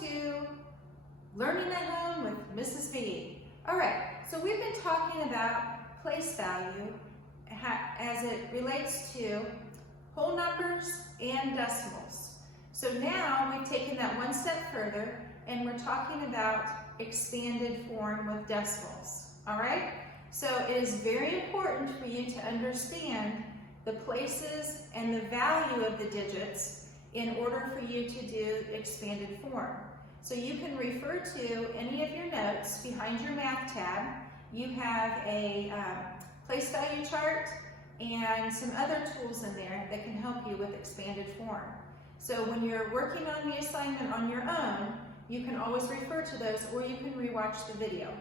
to Learning at Home with Mrs. Piggy. All right, so we've been talking about place value as it relates to whole numbers and decimals. So now we've taken that one step further and we're talking about expanded form with decimals. All right, so it is very important for you to understand the places and the value of the digits in order for you to do expanded form. So you can refer to any of your notes behind your math tab. You have a place value chart and some other tools in there that can help you with expanded form. So when you're working on the assignment on your own, you can always refer to those, or you can rewatch the video.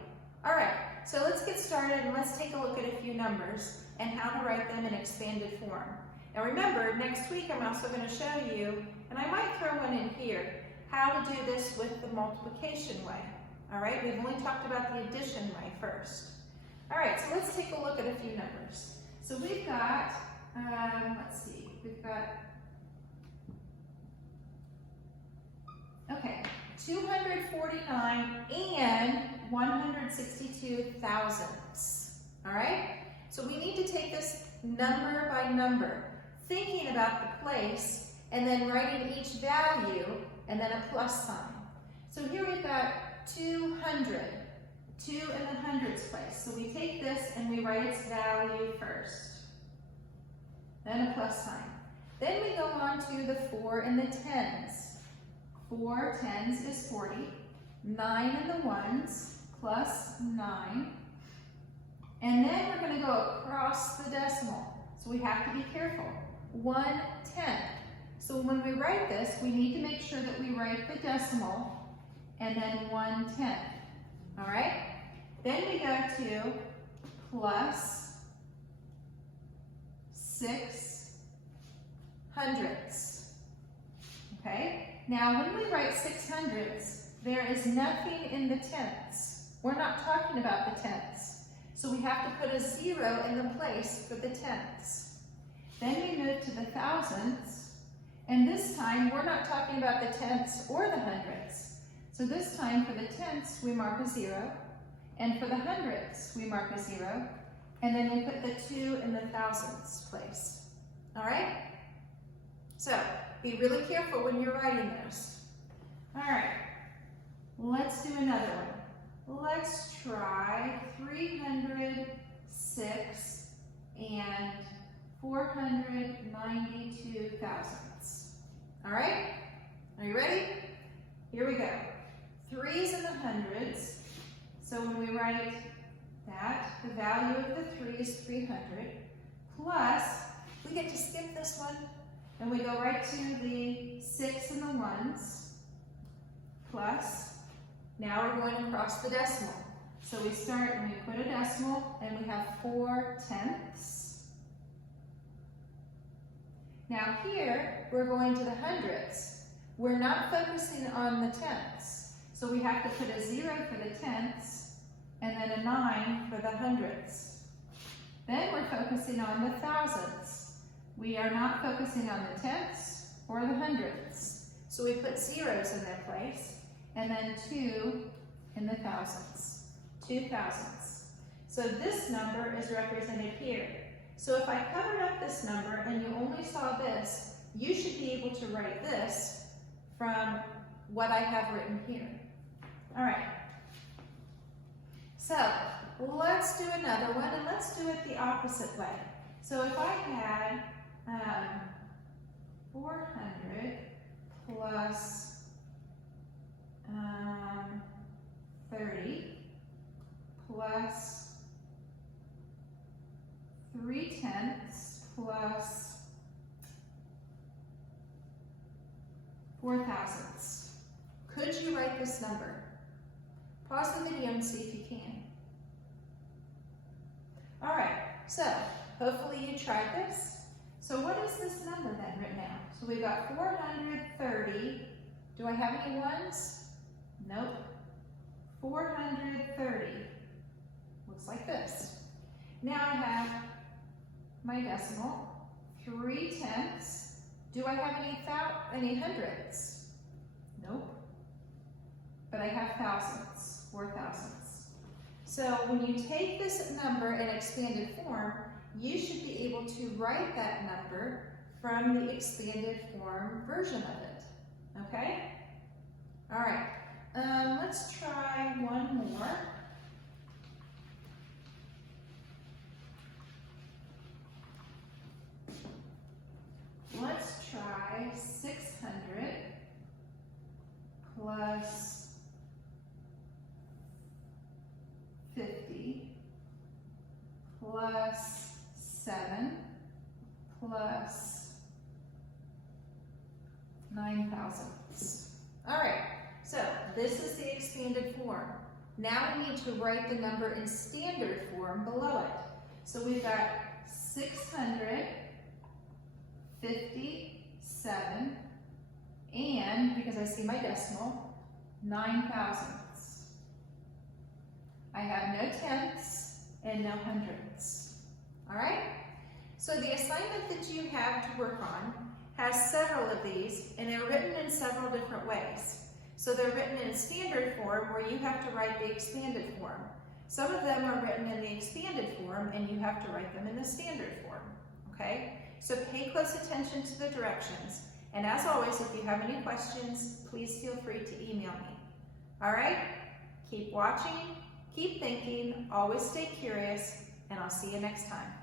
All right, so let's get started and let's take a look at a few numbers and how to write them in expanded form. Now remember, next week I'm also going to show you, and I might throw one in here, how to do this with the multiplication way. All right, we've only talked about the addition way first. All right, so let's take a look at a few numbers. So we've got, let's see, we've got, okay, 249 and 162 thousandths. All right, so we need to take this number by number, thinking about the place, and then writing each value, and then a plus sign. So here we've got 200, 2 in the hundreds place. So we take this and we write its value first, then a plus sign. Then we go on to the 4 in the tens. 4 tens is 40, 9 in the ones, plus 9. And then we're going to go across the decimal. So we have to be careful. 1/10. So when we write this, we need to make sure that we write the decimal and then 1/10. All right? Then we go to plus 6 hundredths. Okay? Now when we write 6 hundredths, there is nothing in the tenths. We're not talking about the tenths. So we have to put a 0 in the place for the tenths. Then we move to the thousandths, and this time we're not talking about the tenths or the hundredths. So this time for the tenths we mark a 0, and for the hundredths we mark a 0, and then we put the 2 in the thousandths place. All right? So be really careful when you're writing those. All right, let's do another one. Let's try 306 and 492 thousandths. All right, are you ready? Here we go. 3's in the hundreds. So when we write that, the value of the 3 is 300, plus, we get to skip this one, and we go right to the 6 in the ones, plus, now we're going across the decimal. So we start and we put a decimal, and we have 4/10. Now here, we're going to the hundredths. We're not focusing on the tenths. So we have to put a 0 for the tenths, and then a 9 for the hundredths. Then we're focusing on the thousandths. We are not focusing on the tenths or the hundredths. So we put zeros in their place, and then 2 in the thousandths, 2 thousandths. So this number is represented here. So if I covered up this number and you only saw this, you should be able to write this from what I have written here. All right. So let's do another one, and let's do it the opposite way. So if I had 400 plus 30 plus 3/10 plus 4 thousandths. Could you write this number? Pause the video and see if you can. All right, so hopefully you tried this. So what is this number then written out? So we've got 430. Do I have any ones? Nope. 430. Looks like this. Now I have my decimal, 3/10. Do I have any hundredths? Nope. but I have thousandths, 4/1000ths. So when you take this number in expanded form, you should be able to write that number from the expanded form version of it, okay? All right, let's try one more. Let's try 600 plus 50 plus 7 plus 9/1000ths. All right, so this is the expanded form. Now we need to write the number in standard form below it. So we've got 657, and because I see my decimal, 9/1000ths. I have no tenths and no hundredths. All right? So the assignment that you have to work on has several of these, and they're written in several different ways. So they're written in standard form where you have to write the expanded form. Some of them are written in the expanded form and you have to write them in the standard form, okay? So pay close attention to the directions. And as always, if you have any questions, please feel free to email me. All right? Keep watching, keep thinking, always stay curious, and I'll see you next time.